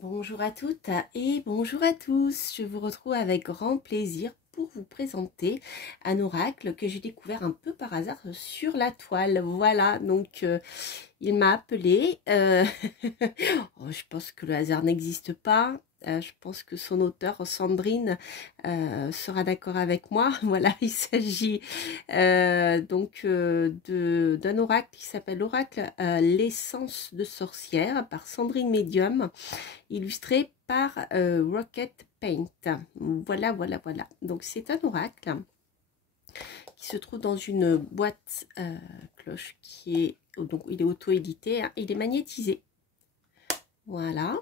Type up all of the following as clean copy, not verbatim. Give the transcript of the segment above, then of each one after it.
Bonjour à toutes et bonjour à tous. Je vous retrouve avec grand plaisir pour vous présenter un oracle que j'ai découvert un peu par hasard sur la toile. Voilà, donc il m'a appelé. Oh, je pense que le hasard n'existe pas. Je pense que son auteur, Sandrine, sera d'accord avec moi. Voilà, il s'agit d'un oracle qui s'appelle l'oracle L'essence de sorcière par Sandrine Medium, illustré par Rocket Paint. Voilà, voilà, voilà. Donc c'est un oracle qui se trouve dans une boîte cloche qui est, donc il est auto-édité, hein, il est magnétisé. Voilà.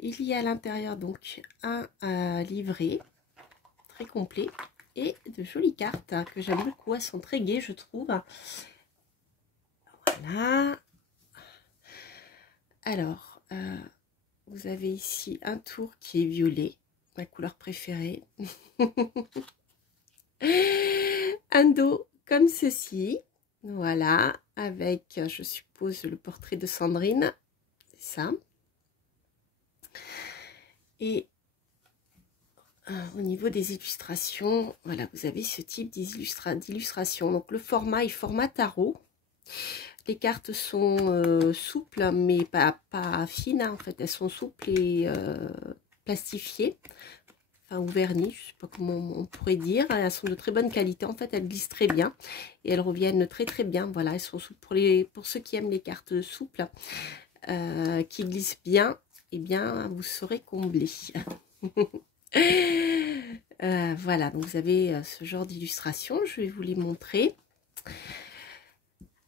Il y a à l'intérieur donc un livret très complet et de jolies cartes que j'aime beaucoup. Elles sont très gaies, je trouve. Voilà. Alors, vous avez ici un tour qui est violet, ma couleur préférée. Un dos comme ceci, voilà, avec, je suppose, le portrait de Sandrine, c'est ça. Et au niveau des illustrations, voilà, vous avez ce type d'illustration. Donc le format est format tarot. Les cartes sont souples, mais pas fines, hein, en fait, elles sont souples et plastifiées. Enfin, ou vernis, je ne sais pas comment on pourrait dire. Elles sont de très bonne qualité, en fait, elles glissent très bien et elles reviennent très très bien. Voilà, elles sont souples pour ceux qui aiment les cartes souples, qui glissent bien, eh bien, vous serez comblés. Voilà, donc vous avez ce genre d'illustration, je vais vous les montrer.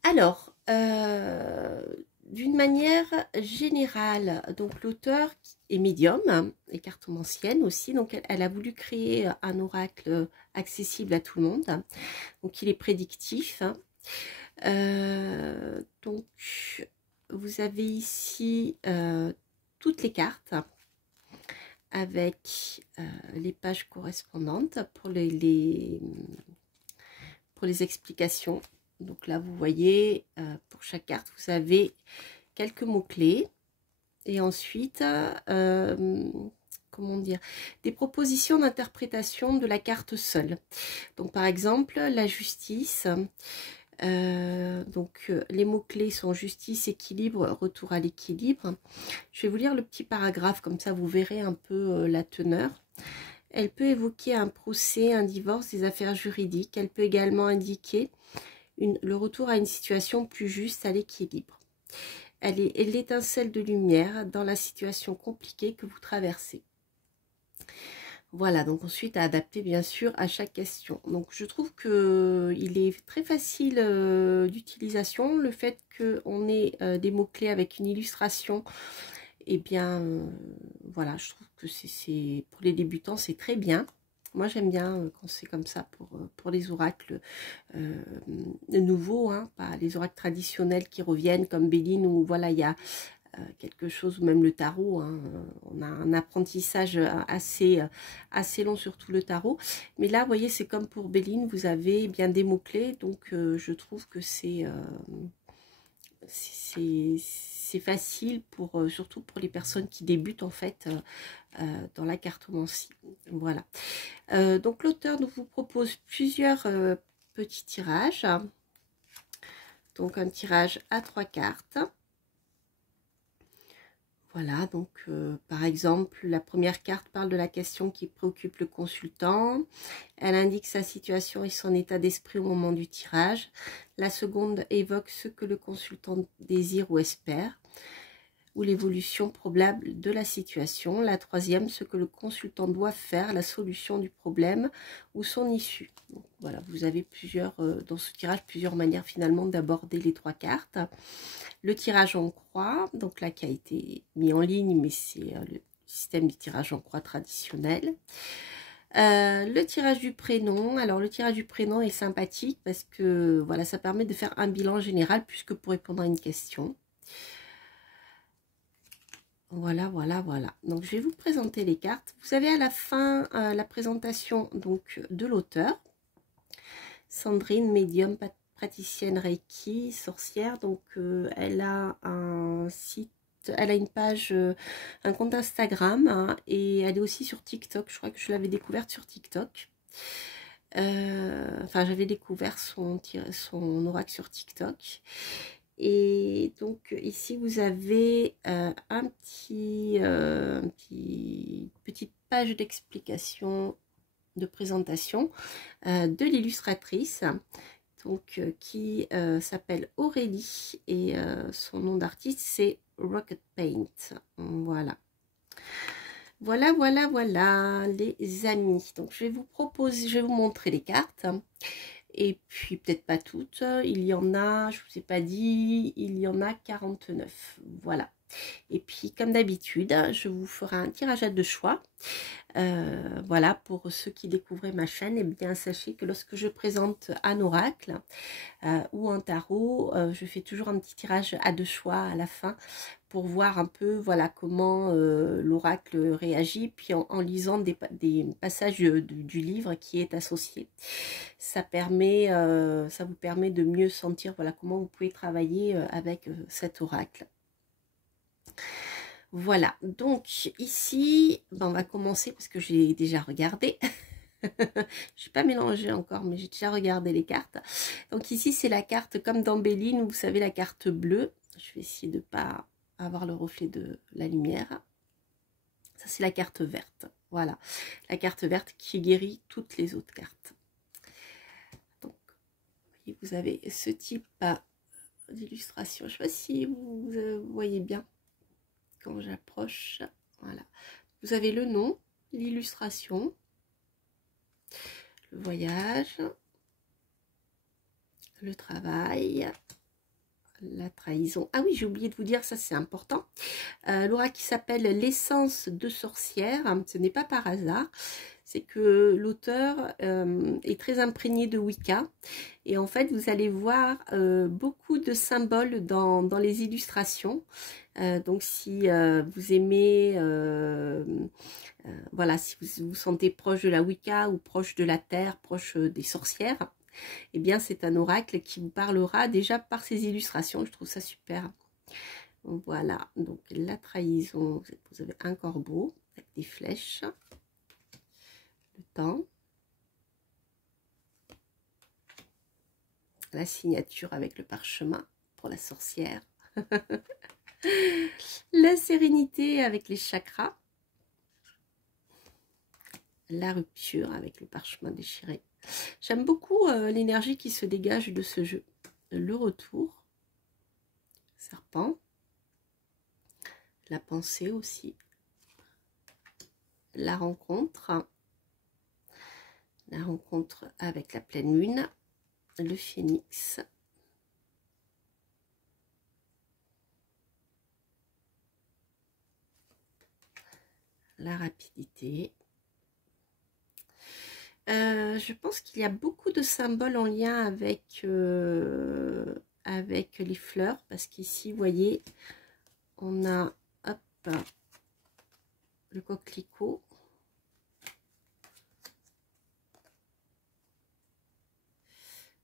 Alors, d'une manière générale, donc l'auteur est médium et cartomancienne aussi, donc elle a voulu créer un oracle accessible à tout le monde, donc il est prédictif. Donc vous avez ici toutes les cartes avec les pages correspondantes pour les explications. Donc là, vous voyez, pour chaque carte, vous avez quelques mots-clés. Et ensuite, comment dire, des propositions d'interprétation de la carte seule. Donc par exemple, la justice. Les mots-clés sont justice, équilibre, retour à l'équilibre. Je vais vous lire le petit paragraphe, comme ça vous verrez un peu la teneur. Elle peut évoquer un procès, un divorce, des affaires juridiques. Elle peut également indiquer le retour à une situation plus juste, à l'équilibre. Elle est l'étincelle de lumière dans la situation compliquée que vous traversez. Voilà, donc ensuite à adapter bien sûr à chaque question. Donc je trouve que il est très facile d'utilisation. Le fait qu'on ait des mots-clés avec une illustration, eh bien voilà, je trouve que c'est pour les débutants, c'est très bien. Moi j'aime bien quand c'est comme ça pour les oracles nouveaux, hein, pas les oracles traditionnels qui reviennent comme Béline, où voilà, il y a quelque chose, ou même le tarot, hein, on a un apprentissage assez long sur tout le tarot, mais là vous voyez c'est comme pour Béline, vous avez bien des mots clés, donc je trouve que c'est facile pour surtout pour les personnes qui débutent en fait dans la cartomancie. Voilà, donc l'auteur nous vous propose plusieurs petits tirages, donc un tirage à 3 cartes. Voilà, donc par exemple, la première carte parle de la question qui préoccupe le consultant. Elle indique sa situation et son état d'esprit au moment du tirage. La seconde évoque ce que le consultant désire ou espère, ou l'évolution probable de la situation. La troisième, ce que le consultant doit faire, la solution du problème ou son issue. Donc, voilà, vous avez dans ce tirage plusieurs manières finalement d'aborder les 3 cartes. Le tirage en croix, donc là qui a été mis en ligne, mais c'est le système du tirage en croix traditionnel. Le tirage du prénom, alors le tirage du prénom est sympathique parce que voilà, ça permet de faire un bilan général plus que pour répondre à une question. Voilà, voilà, voilà. Donc je vais vous présenter les cartes. Vous avez à la fin la présentation donc de l'auteur, Sandrine, médium praticienne Reiki, sorcière. Donc elle a un site Elle a une page, un compte Instagram, hein, et elle est aussi sur TikTok. Je crois que je l'avais découverte sur TikTok. Enfin, j'avais découvert son oracle sur TikTok. Et donc ici vous avez petite page d'explication, de présentation de l'illustratrice, donc qui s'appelle Aurélie, et son nom d'artiste c'est Rocket Paint. Voilà. Voilà les amis. Donc je vais vous proposer, je vais vous montrer les cartes. Et puis peut-être pas toutes, il y en a, je ne vous ai pas dit, il y en a 49, voilà. Et puis comme d'habitude, je vous ferai un tirage à deux choix. Voilà, pour ceux qui découvraient ma chaîne, et bien sachez que lorsque je présente un oracle ou un tarot, je fais toujours un petit tirage à deux choix à la fin pour voir un peu, voilà, comment l'oracle réagit, puis en lisant des passages du livre qui est associé. Ça vous permet de mieux sentir, voilà, comment vous pouvez travailler avec cet oracle. Voilà, donc ici, ben, on va commencer parce que j'ai déjà regardé. Je n'ai pas mélangé encore, mais j'ai déjà regardé les cartes. Donc ici, c'est la carte comme dans Béline, vous savez, la carte bleue. Je vais essayer de ne pas avoir le reflet de la lumière. Ça, c'est la carte verte. Voilà, la carte verte qui guérit toutes les autres cartes. Donc, vous avez ce type d'illustration. Je ne sais pas si vous voyez bien quand j'approche. Voilà, vous avez le nom, l'illustration, le voyage, le travail, la trahison. Ah oui, j'ai oublié de vous dire, ça c'est important. L'oracle qui s'appelle l'essence de sorcière, ce n'est pas par hasard. C'est que l'auteur est très imprégné de Wicca. Et en fait, vous allez voir beaucoup de symboles dans les illustrations. Donc, si vous aimez, voilà, si vous vous sentez proche de la Wicca ou proche de la terre, proche des sorcières, eh bien, c'est un oracle qui vous parlera déjà par ses illustrations. Je trouve ça super. Voilà, donc la trahison, vous avez un corbeau avec des flèches. Le temps. La signature avec le parchemin pour la sorcière. La sérénité avec les chakras. La rupture avec le parchemin déchiré. J'aime beaucoup l'énergie qui se dégage de ce jeu. Le retour. Serpent. La pensée aussi. La rencontre. La rencontre avec la pleine lune. Le phénix. La rapidité. Je pense qu'il y a beaucoup de symboles en lien avec, avec les fleurs, parce qu'ici, vous voyez, on a hop, le coquelicot,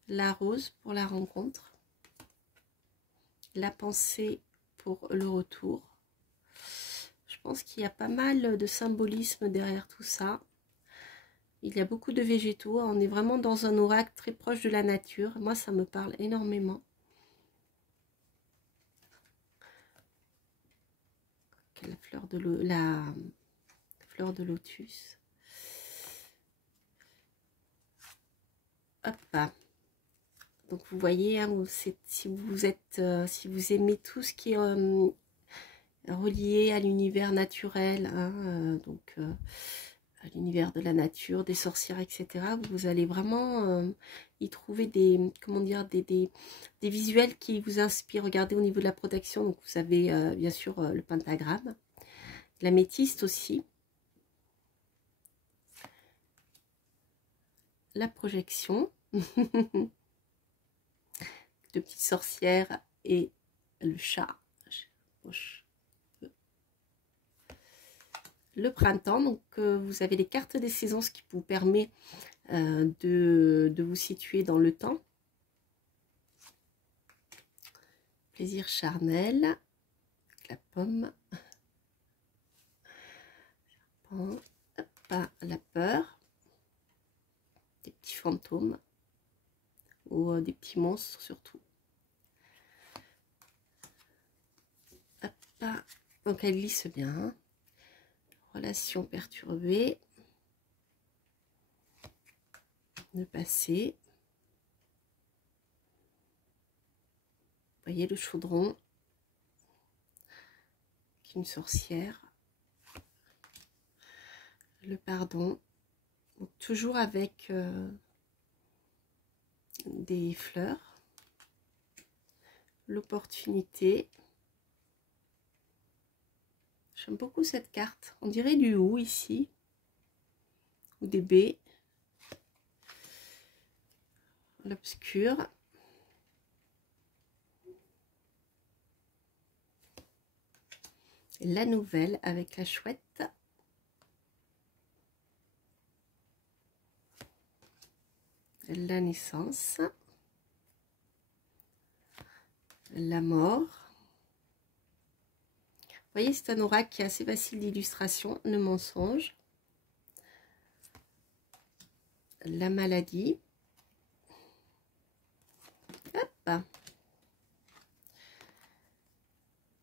la rose pour la rencontre, la pensée pour le retour. Je pense qu'il y a pas mal de symbolisme derrière tout ça. Il y a beaucoup de végétaux. On est vraiment dans un oracle très proche de la nature. Moi, ça me parle énormément. La fleur de lotus. Hop. Donc vous voyez, hein, si vous aimez tout ce qui est relié à l'univers naturel, hein, donc à l'univers de la nature, des sorcières, etc., vous allez vraiment y trouver des, comment dire, des visuels qui vous inspirent. Regardez au niveau de la protection, donc vous avez bien sûr le pentagramme, l'améthyste aussi, la projection, de petites sorcières et le chat. Le printemps, donc vous avez les cartes des saisons, ce qui vous permet de vous situer dans le temps. Plaisir charnel, avec la pomme. Hop, la peur, des petits fantômes ou des petits monstres surtout. Hop, donc elle glisse bien. Relation perturbée. Le passé. Vous voyez le chaudron. Une sorcière. Le pardon. Donc, toujours avec des fleurs. L'opportunité. J'aime beaucoup cette carte. On dirait du ou ici. Ou des B. L'obscur. La nouvelle avec la chouette. La naissance. La mort. Vous voyez, c'est un oracle qui est assez facile d'illustration. Le mensonge. La maladie. Hop.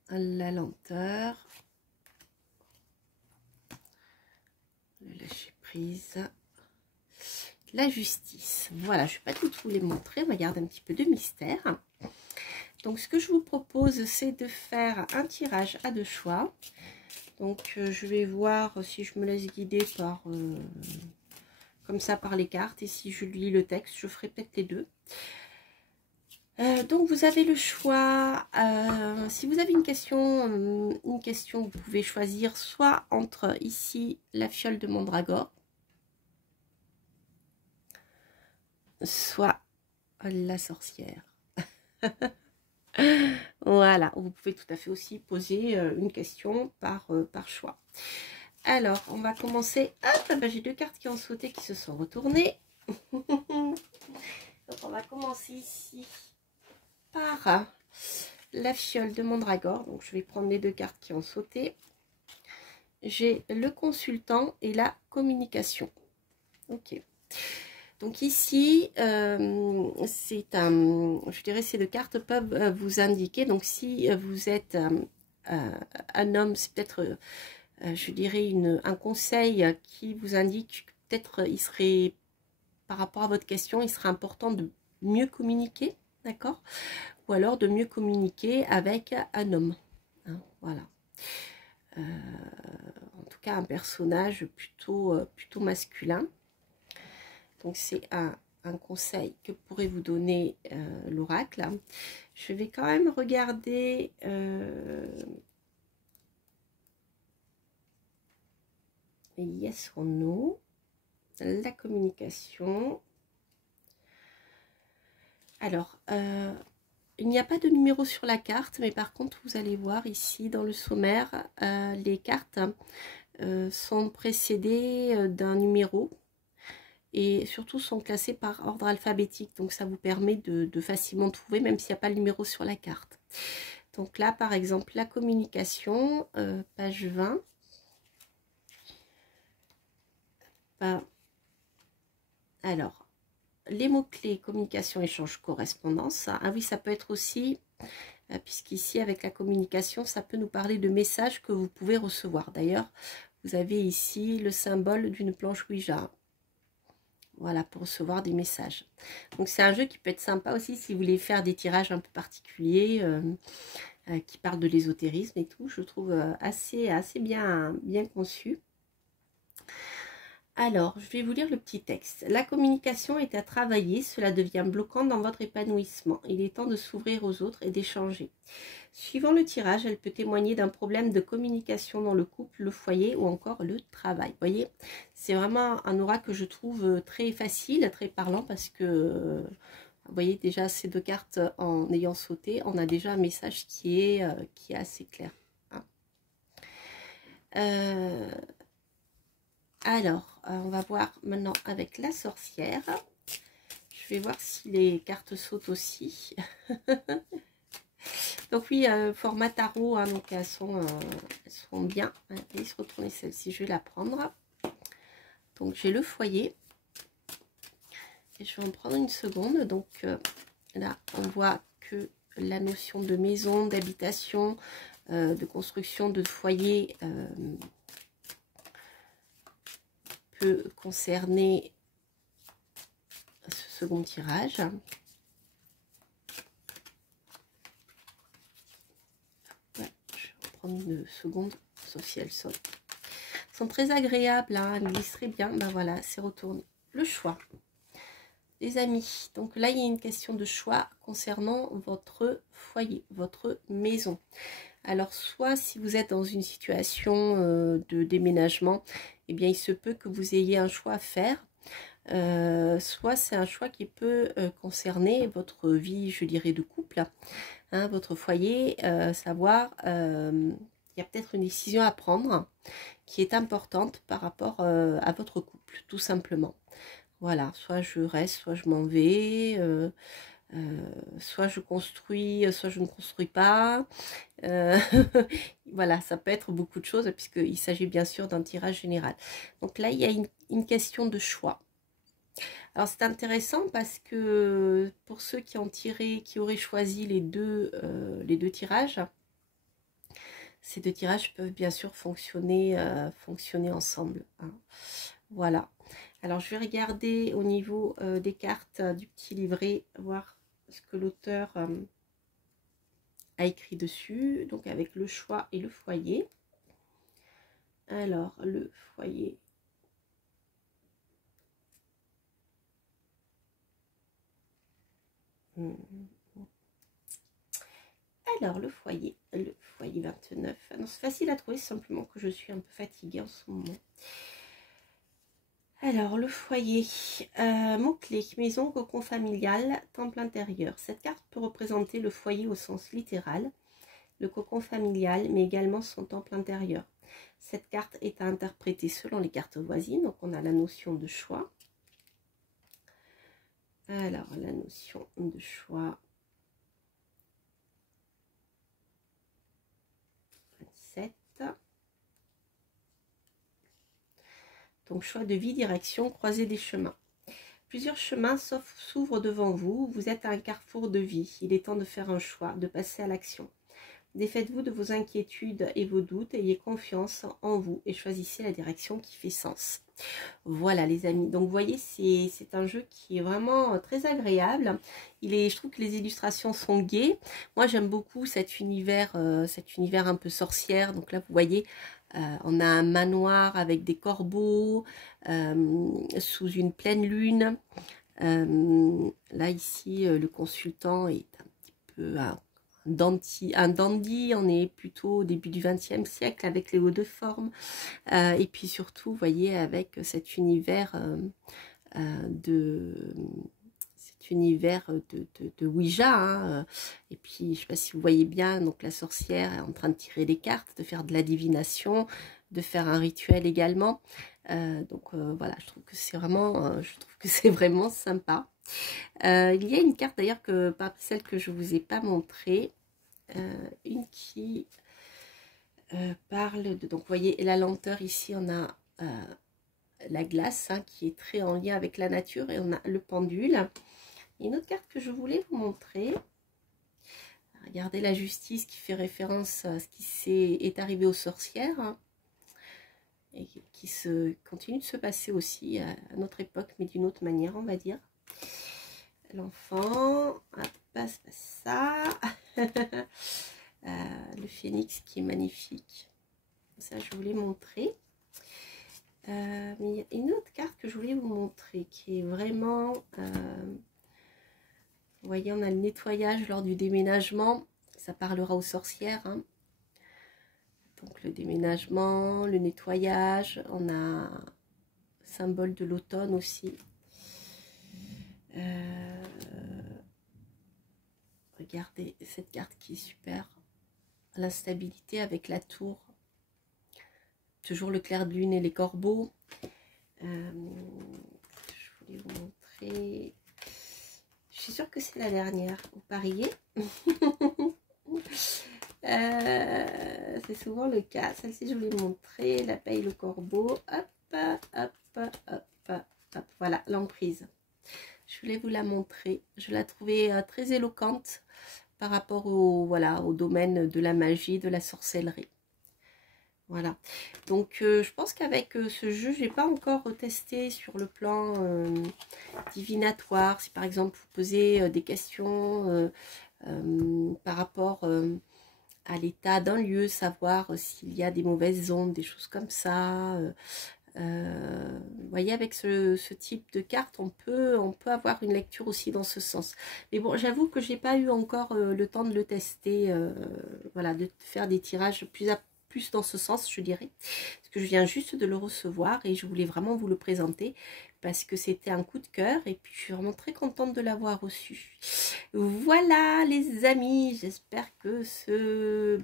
La lenteur. Le lâcher prise. La justice. Voilà, je ne vais pas tout vous les montrer. On va garder un petit peu de mystère. Donc, ce que je vous propose, c'est de faire un tirage à deux choix. Donc, je vais voir si je me laisse guider par comme ça par les cartes. Et si je lis le texte, je ferai peut-être les deux. Donc, vous avez le choix. Si vous avez une question, vous pouvez choisir soit entre ici la fiole de mandragore, soit la sorcière. Voilà, vous pouvez tout à fait aussi poser une question par choix. Alors, on va commencer. Hop, bah, j'ai deux cartes qui ont sauté, qui se sont retournées. Donc, on va commencer ici par la fiole de mandragore. Donc, je vais prendre les deux cartes qui ont sauté. J'ai le consultant et la communication. Ok. Donc ici, c'est je dirais, ces deux cartes peuvent vous indiquer. Donc si vous êtes un homme, c'est peut-être, je dirais, un conseil qui vous indique peut-être il serait, par rapport à votre question, il serait important de mieux communiquer, d'accord? Ou alors de mieux communiquer avec un homme. Hein, voilà. En tout cas, un personnage plutôt masculin. Donc, c'est un conseil que pourrait vous donner l'oracle. Je vais quand même regarder yes or no, la communication. Alors, il n'y a pas de numéro sur la carte, mais par contre, vous allez voir ici dans le sommaire, les cartes sont précédées d'un numéro. Et surtout sont classés par ordre alphabétique, donc ça vous permet de facilement trouver, même s'il n'y a pas le numéro sur la carte. Donc là, par exemple, la communication, page 20. Alors, les mots-clés, communication, échange, correspondance. Ah oui, ça peut être aussi, puisqu'ici, avec la communication, ça peut nous parler de messages que vous pouvez recevoir. D'ailleurs, vous avez ici le symbole d'une planche Ouija. Voilà, pour recevoir des messages. Donc, c'est un jeu qui peut être sympa aussi si vous voulez faire des tirages un peu particuliers qui parlent de l'ésotérisme et tout. Je trouve assez bien conçu. Alors, je vais vous lire le petit texte. La communication est à travailler, cela devient bloquant dans votre épanouissement. Il est temps de s'ouvrir aux autres et d'échanger. Suivant le tirage, elle peut témoigner d'un problème de communication dans le couple, le foyer ou encore le travail. Vous voyez, c'est vraiment un oracle que je trouve très facile, très parlant parce que, vous voyez déjà ces deux cartes en ayant sauté, on a déjà un message qui est assez clair. Hein. Alors, on va voir maintenant avec la sorcière. Je vais voir si les cartes sautent aussi. Donc oui, format tarot, hein, donc elles sont bien. Et se retourner celle-ci, je vais la prendre. Donc j'ai le foyer. Et je vais en prendre une seconde. Donc là, on voit que la notion de maison, d'habitation, de construction de foyer peut concerner ce second tirage. Ouais, je vais prendre une seconde, sauf si elles sont très agréables, hein, elles glissent très bien. Ben voilà, c'est retourné. Le choix. Les amis, donc là il y a une question de choix concernant votre foyer, votre maison. Alors soit si vous êtes dans une situation de déménagement, eh bien il se peut que vous ayez un choix à faire. Soit c'est un choix qui peut concerner votre vie, je dirais, de couple, hein, votre foyer, savoir, il y a peut-être une décision à prendre qui est importante par rapport à votre couple, tout simplement. Voilà, soit je reste, soit je m'en vais, soit je construis, soit je ne construis pas. Voilà, ça peut être beaucoup de choses puisqu'il s'agit bien sûr d'un tirage général. Donc là, il y a une question de choix. Alors c'est intéressant parce que pour ceux qui ont tiré, qui auraient choisi les deux tirages, ces deux tirages peuvent bien sûr fonctionner ensemble, hein. Voilà. Alors je vais regarder au niveau des cartes du petit livret, voir ce que l'auteur a écrit dessus, donc avec le choix et le foyer. Alors le foyer. Alors le foyer 29. Non, c'est facile à trouver, simplement que je suis un peu fatiguée en ce moment. Alors le foyer, mot-clé, maison, cocon familial, temple intérieur. Cette carte peut représenter le foyer au sens littéral, le cocon familial, mais également son temple intérieur. Cette carte est à interpréter selon les cartes voisines, donc on a la notion de choix. Alors la notion de choix. 27. Donc choix de vie, direction, croisée des chemins. Plusieurs chemins s'ouvrent devant vous, vous êtes à un carrefour de vie. Il est temps de faire un choix, de passer à l'action. Défaites-vous de vos inquiétudes et vos doutes, ayez confiance en vous et choisissez la direction qui fait sens. Voilà les amis, donc vous voyez c'est un jeu qui est vraiment très agréable. Je trouve que les illustrations sont gaies. Moi j'aime beaucoup cet univers un peu sorcière. Donc là vous voyez, on a un manoir avec des corbeaux sous une pleine lune. Là ici le consultant est un petit peu un dandy, on est plutôt au début du XXe siècle avec les hauts de forme, et puis surtout vous voyez avec cet univers de Ouija, hein, et puis je ne sais pas si vous voyez bien, donc la sorcière est en train de tirer les cartes, de faire de la divination, de faire un rituel également. Donc voilà, je trouve que c'est vraiment sympa. Il y a une carte d'ailleurs parmi celles que je ne vous ai pas montrée, une qui parle de, donc vous voyez la lenteur ici, on a la glace, hein, qui est très en lien avec la nature, et on a le pendule. Et une autre carte que je voulais vous montrer, regardez la justice qui fait référence à ce qui est arrivé aux sorcières, hein, et qui continue de se passer aussi à notre époque, mais d'une autre manière, on va dire. L'enfant, passe ça. Le phénix qui est magnifique. Ça, je voulais montrer. Mais il y a une autre carte que je voulais vous montrer qui est vraiment... vous voyez, on a le nettoyage lors du déménagement. Ça parlera aux sorcières, hein. Donc le déménagement, le nettoyage. On a le symbole de l'automne aussi. Regardez cette carte qui est super. La stabilité avec la tour. Toujours le clair de lune et les corbeaux. Je voulais vous montrer. Je suis sûre que c'est la dernière. Vous pariez? C'est souvent le cas. Celle-ci, je vous l'ai montré. La paye, le corbeau. Hop, hop, hop, hop, hop. Voilà, l'emprise. Je voulais vous la montrer. Je la trouvais très éloquente par rapport au, voilà, au domaine de la magie, de la sorcellerie. Voilà. Donc, je pense qu'avec ce jeu, je n'ai pas encore testé sur le plan divinatoire. Si par exemple, vous posez des questions par rapport à l'état d'un lieu, savoir s'il y a des mauvaises ondes, des choses comme ça. Vous voyez, avec ce type de carte, on peut avoir une lecture aussi dans ce sens. Mais bon, j'avoue que j'ai pas eu encore le temps de le tester, voilà, de faire des tirages plus dans ce sens, je dirais. Parce que je viens juste de le recevoir et je voulais vraiment vous le présenter parce que c'était un coup de cœur et puis je suis vraiment très contente de l'avoir reçu. Voilà les amis, j'espère que cette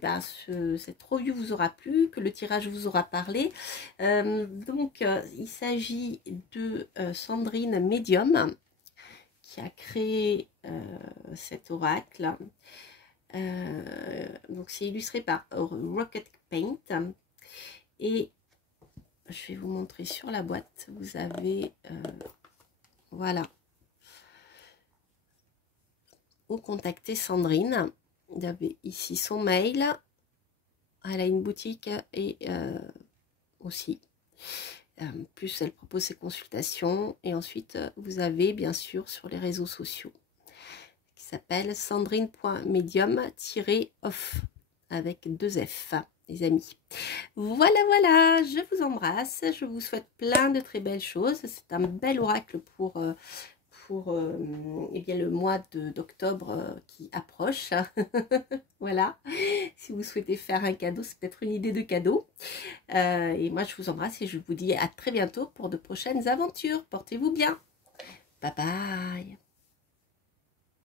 review vous aura plu, que le tirage vous aura parlé. Il s'agit de Sandrine Medium qui a créé cet oracle. Donc c'est illustré par Rocket Paint et je vais vous montrer sur la boîte. Vous avez voilà, ou contacter Sandrine. Vous avez ici son mail. Elle a une boutique et aussi plus elle propose ses consultations et ensuite vous avez bien sûr sur les réseaux sociaux qui s'appelle sandrine.medium-off avec 2 F les amis. Voilà, voilà, je vous embrasse, je vous souhaite plein de très belles choses. C'est un bel oracle pour eh bien, le mois d'octobre qui approche. Voilà, si vous souhaitez faire un cadeau, c'est peut-être une idée de cadeau. Et moi, je vous embrasse et je vous dis à très bientôt pour de prochaines aventures. Portez-vous bien. Bye bye.